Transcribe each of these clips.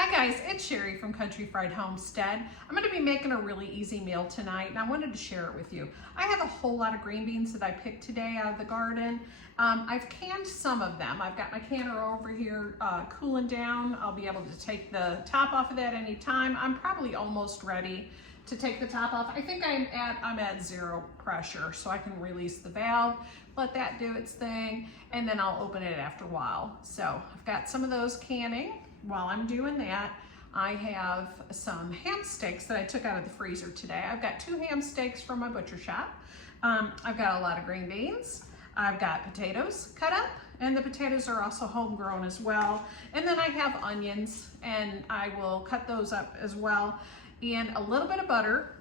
Hi guys, it's Sherry from Country Fried Homestead. I'm going to be making a really easy meal tonight and I wanted to share it with you. I have a whole lot of green beans that I picked today out of the garden. I've canned some of them. I've got my canner over here cooling down. I'll be able to take the top off of that anytime. I'm probably almost ready to take the top off. I think I'm at zero pressure, so I can release the valve, let that do its thing, and then I'll open it after a while. So I've got some of those canning. While I'm doing that, I have some ham steaks that I took out of the freezer today. I've got 2 ham steaks from my butcher shop. I've got a lot of green beans. I've got potatoes cut up, and the potatoes are also homegrown as well. And then I have onions, and I will cut those up as well. And a little bit of butter,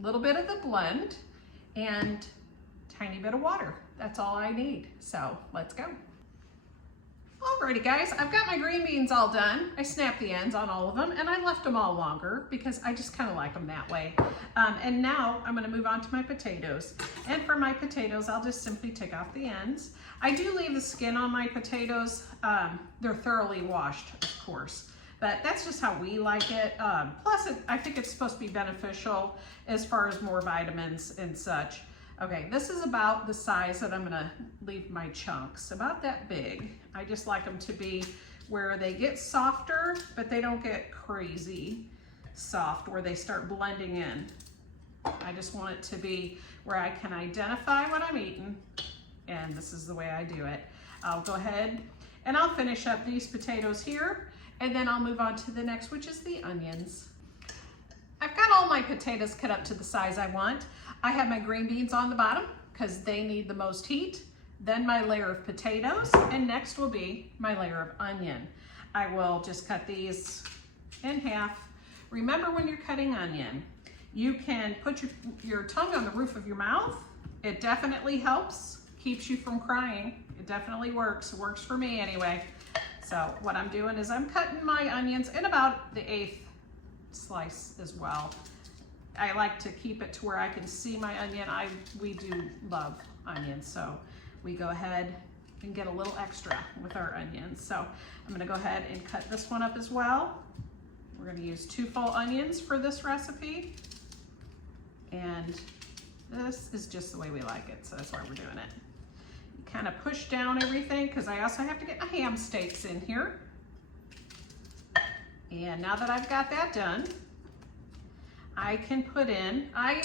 a little bit of the blend, and a tiny bit of water. That's all I need. So let's go. Alrighty guys, I've got my green beans all done. I snapped the ends on all of them and I left them all longer because I just kind of like them that way. And now I'm going to move on to my potatoes. And for my potatoes, I'll just simply take off the ends. I do leave the skin on my potatoes. They're thoroughly washed, of course, but that's just how we like it. Plus, I think it's supposed to be beneficial as far as more vitamins and such. Okay, this is about the size that I'm gonna leave my chunks, about that big. I just like them to be where they get softer, but they don't get crazy soft where they start blending in. I just want it to be where I can identify what I'm eating, and this is the way I do it. I'll go ahead and I'll finish up these potatoes here, and then I'll move on to the next, which is the onions. I've got all my potatoes cut up to the size I want. I have my green beans on the bottom because they need the most heat, then my layer of potatoes, and next will be my layer of onion. I will just cut these in half. Remember, when you're cutting onion, you can put your tongue on the roof of your mouth. It definitely helps, keeps you from crying. It definitely works. It works for me anyway. So what I'm doing is I'm cutting my onions in about the 1/8 slice as well. I like to keep it to where I can see my onion. We do love onions, so we go ahead and get a little extra with our onions. So I'm gonna go ahead and cut this one up as well. We're gonna use 2 full onions for this recipe. And this is just the way we like it, so that's why we're doing it. You kind of push down everything, because I also have to get my ham steaks in here. And now that I've got that done, I can put in, I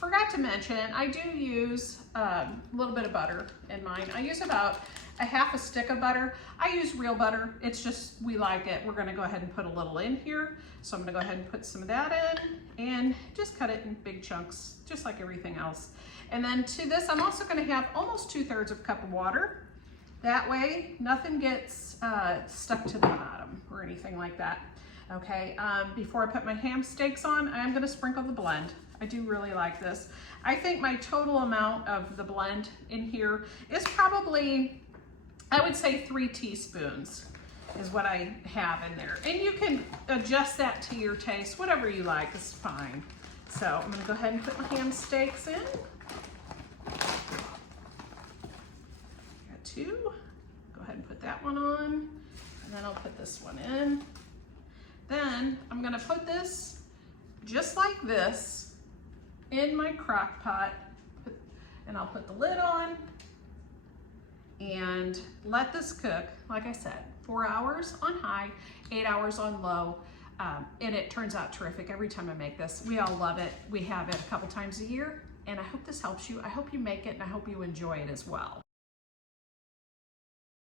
forgot to mention, I do use a little bit of butter in mine. I use about a 1/2 stick of butter. I use real butter. It's just, we like it. We're gonna go ahead and put a little in here. So I'm gonna go ahead and put some of that in and just cut it in big chunks, just like everything else. And then to this, I'm also gonna have almost 2/3 of a cup of water. That way, nothing gets stuck to the bottom or anything like that. Okay, before I put my ham steaks on, I'm gonna sprinkle the blend. I do really like this. I think my total amount of the blend in here is probably, I would say 3 teaspoons is what I have in there. And you can adjust that to your taste, whatever you like is fine. So I'm gonna go ahead and put my ham steaks in. Got 2, go ahead and put that one on, and then I'll put this one in. Then I'm gonna put this just like this in my crock pot, and I'll put the lid on and let this cook, like I said, 4 hours on high, 8 hours on low, and it turns out terrific every time I make this. We all love it. We have it a couple times a year, and I hope this helps you. I hope you make it, and I hope you enjoy it as well.